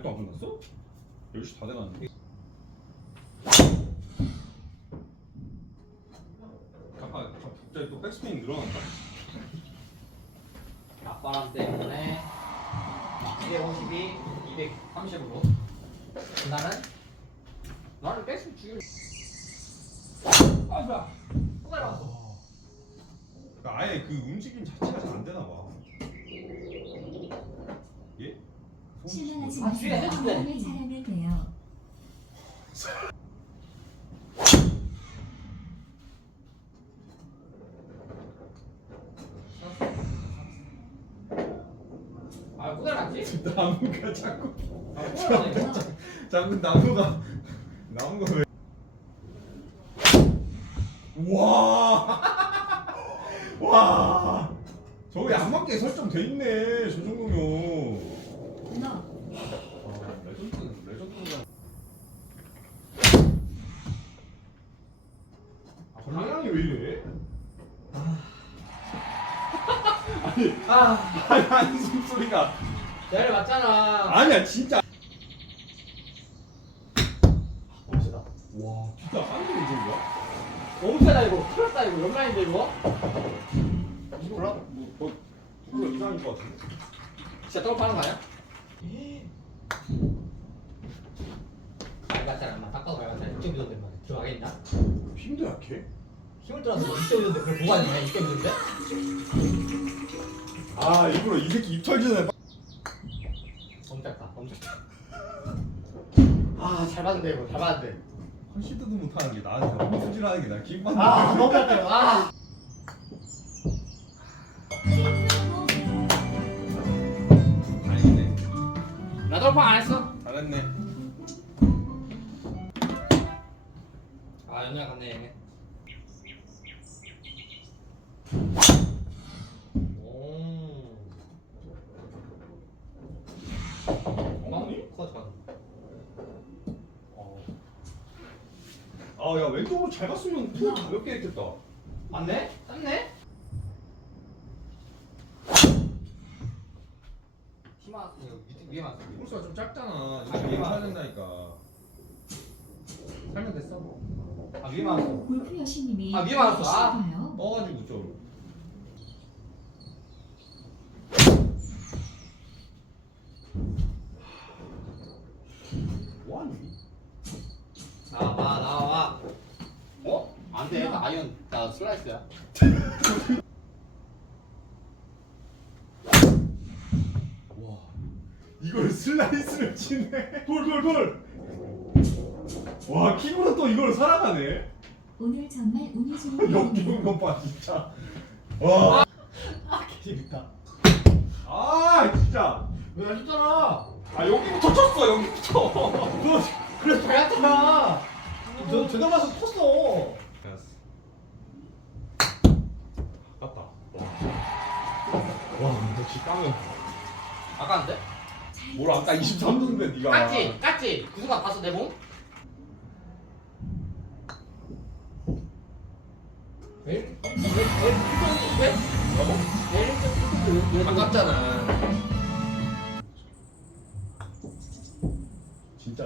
아직도 안 끝났어? 10시 다 돼가는데. 아까 갑자기 또 백스핀 늘어났다. 앞바람 때문에 252, 230으로. 그날은 나를 뺏을 죽일 아 뭐야. 또 날아갔어. 그러니까 아예 그 움직임 자체가 잘 안 되나 봐 예? 아, 뒤에 마세요. 해준대. 마음을 잘하면 돼요. 나무가 자꾸 아또 날아가네 자꾸 나무가 나무가 왜 와! 와! 저게 안 맞게 설정돼 있네. 저 정도면. 너 아, 레전드 레전드가. 아, 방향이 왜 이래? 아니, 아 아니 한숨 소리가. 내를 맞잖아 아니야 진짜. 너무 세다 와, 진짜 하늘이 이거야? 너무 세다 이거 났다 이거 연라인데 이거 이거 몰라? 뭐, 뭐, 이거 이상할 것 같은데. 진짜 떡을 파는 거 아니야? 밟았잖아 엄마 닦아서 밟았잖아 2.2던데 만 들어가겠나? 힘도 약해? 힘을 들어서 2.2던데 그걸 보고 하냐 2.2던데? 아, 일부러 이 새끼 입 털지네. 너무 작다 너무 작다 아잘 봤는데 이거 잘 봤는데 컨시드도 못하는 게 나한테 너무 수질하는 게나 기분 아 너무 작다 이거 아 다행이네. 나도 파안 했어 잘했네. 아 연락 갔네 얘네 오 엉망이? 커 좋아 아, 야 왼쪽으로 잘 갔으면 더 가볍게 했겠다. 맞네? 땄네? 밑에 위에 맞어 홀수가 좀 작잖아. 아, 이거 위에 사야 맞아. 된다니까. 살면 됐어. 아 위에 맞어 골프 여신님이 아, 위에 맞았어. 아. 떠가지고 좀. 뭐하니? 나와 나와 어? 안돼 나 아이언 나 슬라이스야 와, 이걸 슬라이스를 치네. 돌, 돌, 돌. 와, 킥으로 또 이걸 살아가네. 오늘 정말 운이 좋은 역겨운 날이네요. 것봐 진짜. 와, 아 개재밌다 아 진짜. 왜안 줬잖아 아 여기부터 쳤어 여기부터. 너 그래서 잘했잖아 너 제대로 봐서 컸어 와, 역시 까면. 아까운데? 뭘 아까 23도인데 네가. 깠지? 깠지? 그 순간 봤어 내 몸? 왜? 왜? 왜? 왜? 뭐라고? 왜? 왜? 아깝잖아. 진짜.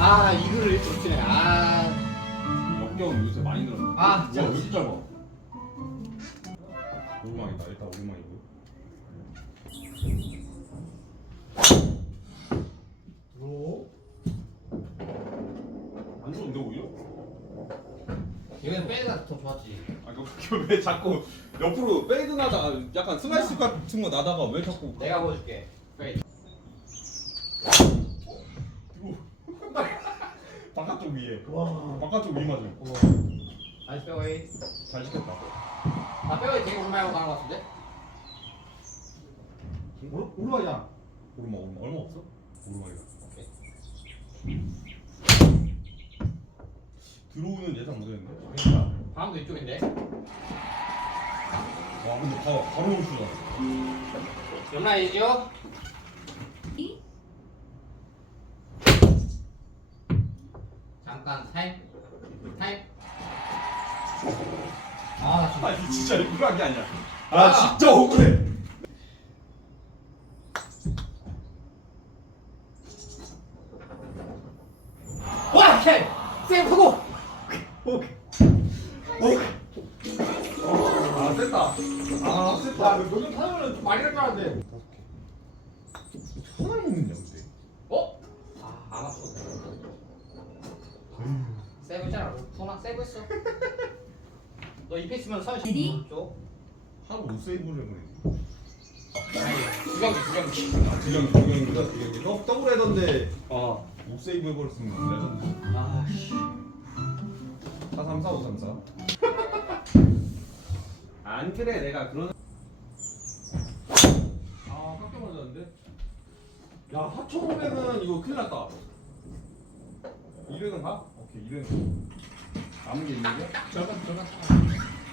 아 이거를 이렇게 붙이네 아 역경 요새 많이 늘었네. 아, 와, 진짜. 왜 이렇게 짧아? 여기는 빼드가 더 좋았지. 아, 그, 왜 자꾸 옆으로 페이드 나다가 약간 슬라이스 같은 거 나다가 왜 자꾸 내가 보여줄게. 페이드 이거 바깥쪽 위에. 와. 바깥쪽 위 맞아 나이스 페어웨이. 잘 시켰다. 나 페어웨이 되게 오랜만에 가는 것 같은데? 오르막이잖아 오르막 오르막. 얼마 없어? 오르막이다 오케이 들어오는 예상 못했는데 그러니까. 방도 이쪽인데? 와 근데 바로 바로 올수다 옆라인이죠? 이 잠깐 타임. 타임. 아나 지금 아니 진짜 일부러 한게 아니야. 아 진짜 억울해 오케이 세이브하고 오케이 오케이 아 셌다. 아 셌다. 야 요즘 타면은 좀 많이 알았는데. 하나 있느냐 근데 어? 아 안 왔어. 세이브 했잖아. 소나 세이브 했어. 너 입에 있으면 서현 레디? 쪽 하루 못 세이브를 해버리네. 두경기 두경기 아 두경기 두경기다 두경기 더 더블 해던데. 어. 못 세이브 해버렸으면 레전드 아 씨. 4 3 4 5 3 4 안 그래 내가 그런 아 깜짝 놀랐는데 야 4,500은 이거 큰일 났다 200은 가? 오케이 200은 남은 게 있는데? 절반 절반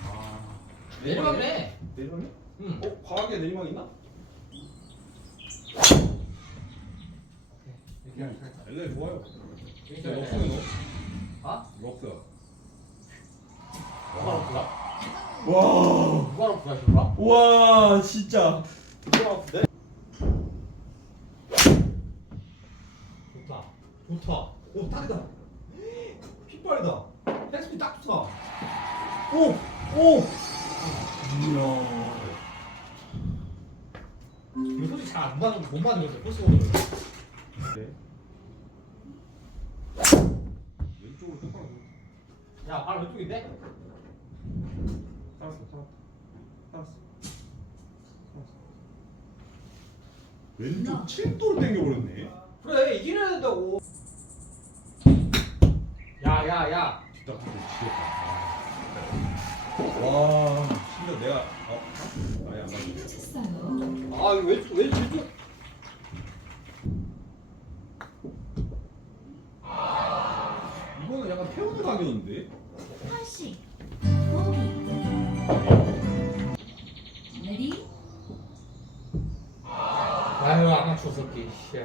아 내리막이네 내리막이? 응 어? 과하게 내리막 있나? 그냥 LA 좋아요 이렇게 럭스는 너? 아? 럭스 누가 럭스가? 와. 누가 럭스가 누가? 와 진짜. 누가 아프대? 좋다. 좋다. 오 딱이다. 핏발이다. 헬스피 딱 좋다. 오 오. 이야. 이거 솔직히 잘안 맞는 못 맞는 거죠? 포스오는 네. 왼쪽으로 똑바로 야 바로 왼쪽인데? 살았어. 살았어. 살았어. 왼쪽 7도로 당겨버렸네. 그래 이기려 된다고. 야야야. 진짜 그거 지렸다 와 심지어 내가 어? 아예 안 맞네 쳤어요. 아 왼쪽 왼쪽. 이거는 약간 태우는 각이었는데 아유 안 맞췄었기 씨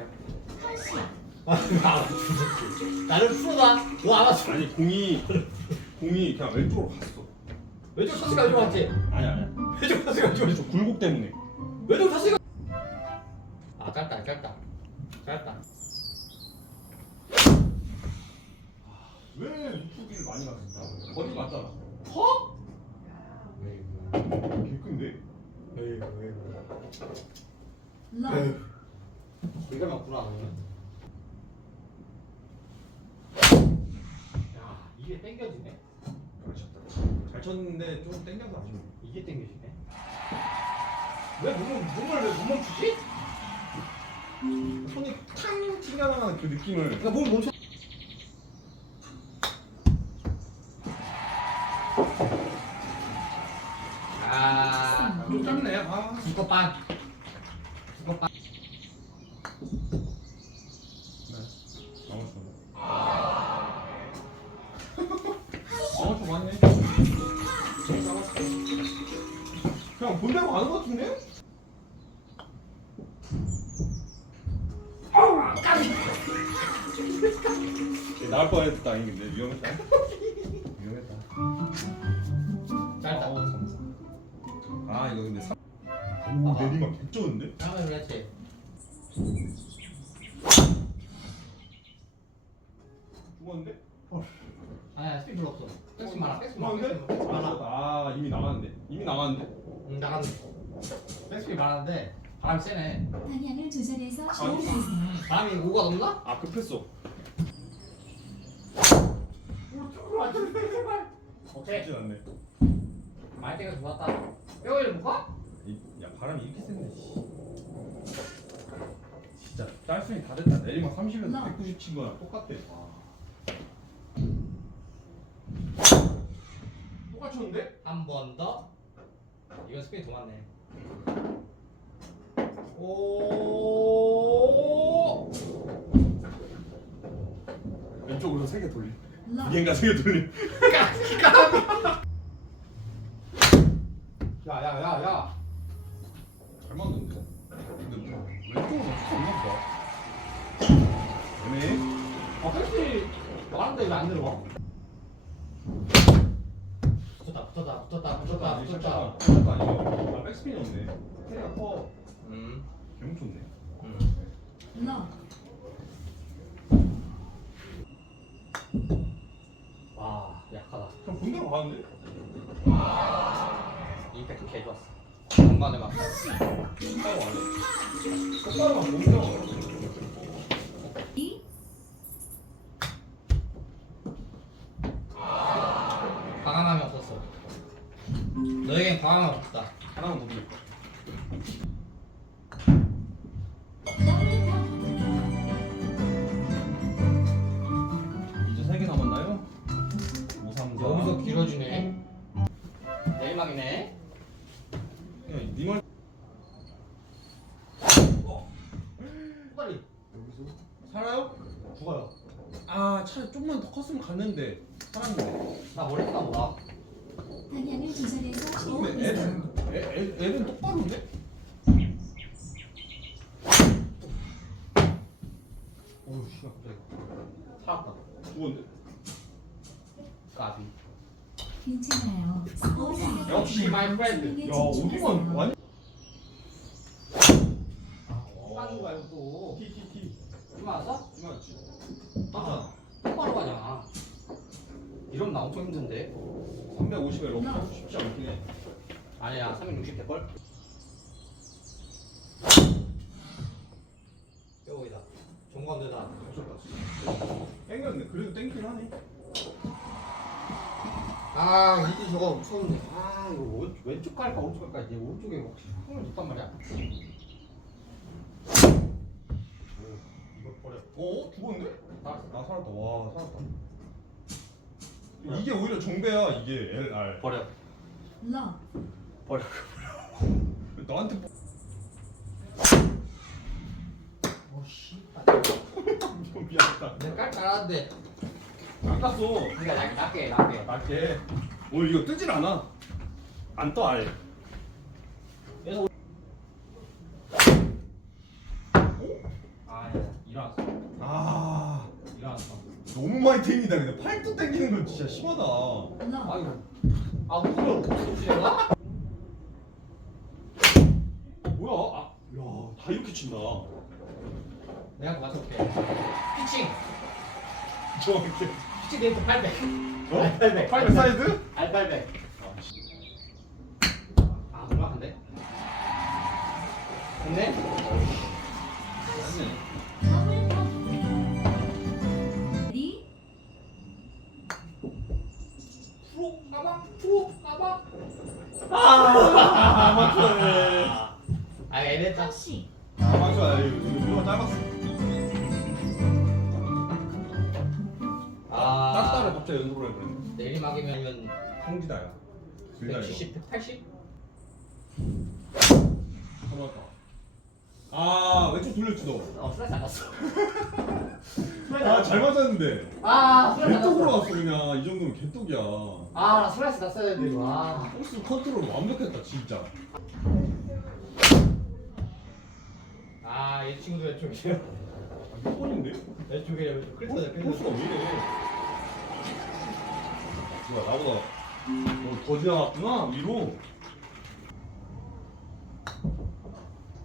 80. 아유 안 맞췄었기 나를 풀어다 너안 맞춰 아니 공이 공이 그냥 왼쪽으로 갔어 왼쪽 터치가 왼쪽 맞지? 아니 아니 왼쪽 터치가 왼쪽 맞지? 왼쪽 굴곡 때문에 왼쪽 터치가 아 짧다 짧다 짧다 왜 우측기를 많이 갔을까? 거리 맞잖아 허? 개큰데? 에이 러. 거리가 맞구나 야 이게 땡겨지네? 잘 쳤는데 좀 땡겨서 아쉽네. 이게 땡겨지네? 왜 몸을 몸을 왜못 멈추지? 손이 탕 튕겨나가는 그 느낌을. 그러니까 몸을 멈춰 아 좀 짧네. 아. 이거 반 본대로 가는 것 같은데? 예, 나갈 뻔했다 이게 위험했다. 위험했다. 짧다 아 이거 근데 사... 오 내리막 개쩌는데? 다음에 그랬지 죽었는데? 아니야 스피드 별로 없어 백스 많아 백스 많아? 백스 많아 아 이미 나갔는데 이미 나갔는데? 응 나갔네 백스피 많았는데 바람이 세네 방향을 조절해서 주행하세요. 바람이 5가 넘나? 아 급했어. 오케이 쉽진 않네. 많이 때가 좋았다 뼈를 묶어? 이, 야 바람이 이렇게 센데 씨. 진짜 딸순이 다 됐다 내리막 30에서 나. 190 친 거랑 똑같대 똑같이 쳤는데? 한 번 더. 스피드 더 많네. 오. 왼쪽으로 3개 돌림 러. 얘가 3개 돌림 야야야야. 잘 맞는데? 근데 뭐 왼쪽으로 할수 없나 보다 애매해 아 헬스 많은데 왜 안 들어가? 붙었다 붙었다 붙었다 붙었다 붙었다 아 백스핀이 없네. 캐리가 커. 음. 개무 좋네. 음. 누나 와 약하다 그냥 본대로 가는데? 임팩트 개 좋았어 중간에 막 하나씩 안 해. 똑바로 막 본대로 가. 너에겐 과감함 없다. 하나만. 더블 탑 이제 세 개 남았나요? 5, 3, 4 여기서 길어지네. 내일막이네. 니 말... 빨리. 살아요? 죽어요. 아 차라리 좀만 더 컸으면 갔는데 살았는데 나 머리 쓰나 보다. 방향을 조절해서 근데 오비스 애는 애, 애, 애는 똑바로인데? 오우 씨 갑자기. 살았다. 죽었는데? 까비. 괜찮아요. 스포츠 야 오디만 완 빵인 거야 이거 또. 티티티 이만 왔어? 맞지? 아, 똑바로 가잖아. 이러면 나 엄청 힘든데. 350에 럭키 쉽지 않긴 해 아니야, 360 될걸? 뼈보이다. 정관대다. 땡겼네 그래도 땡긴 하네 아, 이게 저거 무서운데. 아, 이거 왼, 왼쪽 갈까 오른쪽 갈까? 이제 오른쪽에 혹시 힘을 줬단 말이야. 이거 버려. 어? 죽었는데? 나아 살았다 와 살았다 이게 오히려 정배야 이게 LR 버려. 러 버려. 나한테 뭐- 오, 씨. 좀 미안하다 내가 깔깔한데. 안 깠어 그러니까 얇- 얇게, 얇게. 낮게 오늘 이거 뜨질 않아 안떠 알. 그래서 아, 야, 일어났어. 아 일어났어. 너무 많이 땡긴다 근데 팔도 땡기는 건 진짜 심하다 러 아이고. 아, 웃겨. 혹시 내가? 뭐야 아, 야다 이렇게 친다 내가 그거 맞춰볼게. 피칭. 정확해 데이트 800. 어? 알 800. 팔 사이드? 알 800. 아, 놀라운데? 됐네? 더블 탑리 프로 가방 프로 가방 아 맞춰네 아 애랬다 터시 아 맞춰 이거 이거 짧았어 갑자기 연습을 해버렸네 내리막이면 성지다야 이거 170, 180? 잡았다 아 왼쪽 돌렸지 너어 슬라이스 안 났어 아, 잘 맞았는데. 아 슬라이스 안 개떡으로 갔어, 그냥. 이 정도면 개떡이야. 아 나 슬라이스 났어야 되는데 이거 아 코스 컨트롤 완벽했다, 진짜. 아, 이 친구도 왼쪽이에요. 아, 6번인데? 왼쪽이에요, 왼쪽. 코스가 왜 이래? 뭐야, 나보다 너더 지나갔구나, 위로.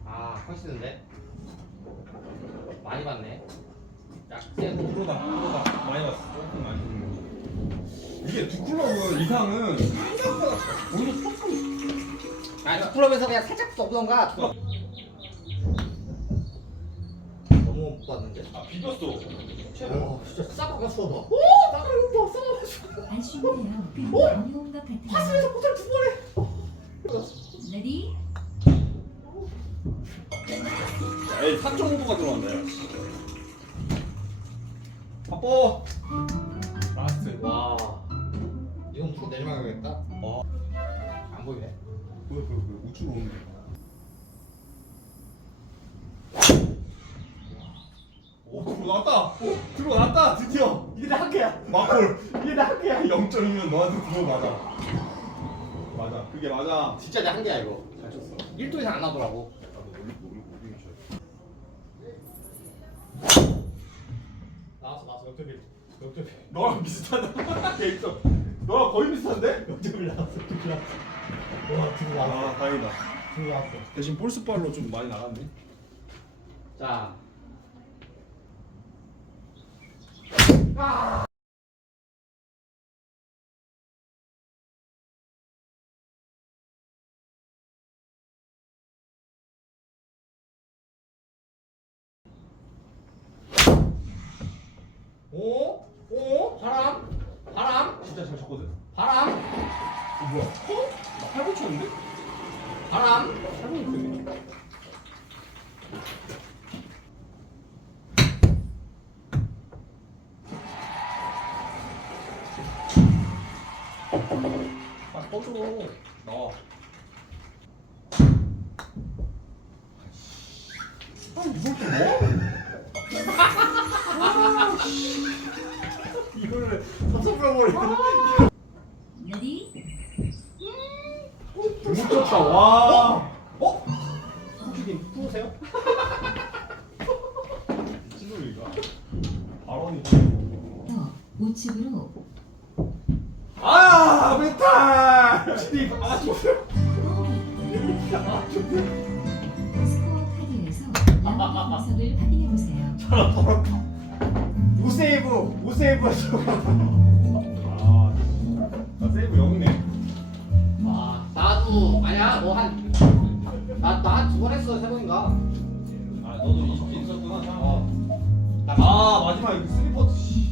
아, 컨시드인데? 많이 봤네. 약간 프로다, 프로다. 많이 봤어. 조금 많이 봤어. 이게 두 클럽 이상은 생각보다 오히려 조금. 아니, 클럽에서 그냥 살짝 써보던가. 어. 너무 못 봤는데? 아, 비볐어. 와, 진짜 싹 바뀌었어. 오, 나가 이거 봐, 싹. 근데 어려운 것 같아요. 파스에서 포탈 두 번에. 레디 야, 에이, 4.5도가 들어간다, 야. 바빠. 라스트. 와, 이건 무조건 내리막이겠다. 어. 안 보이네. 그, 그, 그, 우측으로 오는 게. 오, 들어갔다! 오, 들어갔다! 드디어! 이게 내 한계야. 마골! 이게 내 한계야. 0.2면 너한테 들어 맞아. 맞아. 그게 맞아. 진짜 내 한계야 이거. 잘 쳤어. 1도 이상 안 나더라고. 나도 올리, 올리, 올리기 싫어. 나왔어, 나왔어. 역대비. 역대비. 너랑 비슷하다. 데이터. 너랑 거의 비슷한데? 역대비 나왔어. 역대비 나왔어. 와, 나왔어. 아, 다행이다. 나왔어. 대신 볼스발로 좀 많이 나갔네. 자. 오? 오? 바람? 바람? 진짜 잘 쳤거든. 바람? 어, 뭐야? 어? 나 8분 쳤는데? 바람? 8분 쳤는데? 아, 꺼줘. 나와. 아, 이걸 또 뭐? 이거를 섭섭해버리네 레디 못 쳤다, 와. 어? 주님 또 오세요? 찌놀이가. 발언이. 더 우측으로 아, 메탈! 찌리, 아, 좋아요. 보기 스코어 카드에서 양쪽 분석을 확인해 보세요. 무세이브 무세이브 하죠 아, 나 세이브 0이네. 아 나도 아니야 너한나나두 번 했어 세 번인가 아, 너도 20개 있었구나. 어 아, 마지막에 그 스리퍼트. 씨. 퍼팅